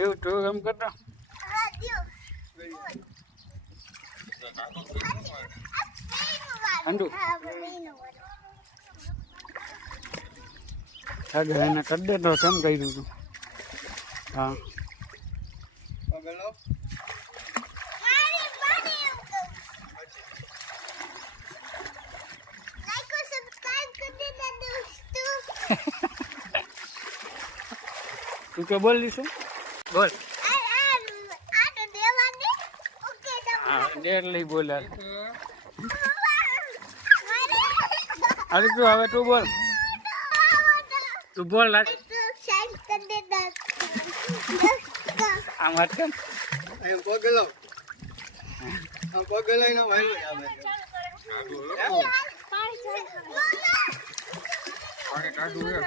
એવું તો એમ કરતો અંડુ આગળ એને કરી દે તો કેમ કર્યું તું હા તું કે બોલ દીશું બોલ હા ડેર લઈ બોલ અરે તું હવે તું બોલ તું બોલ આમ વાત કેમ પગલો ના ભાઈ કાઢું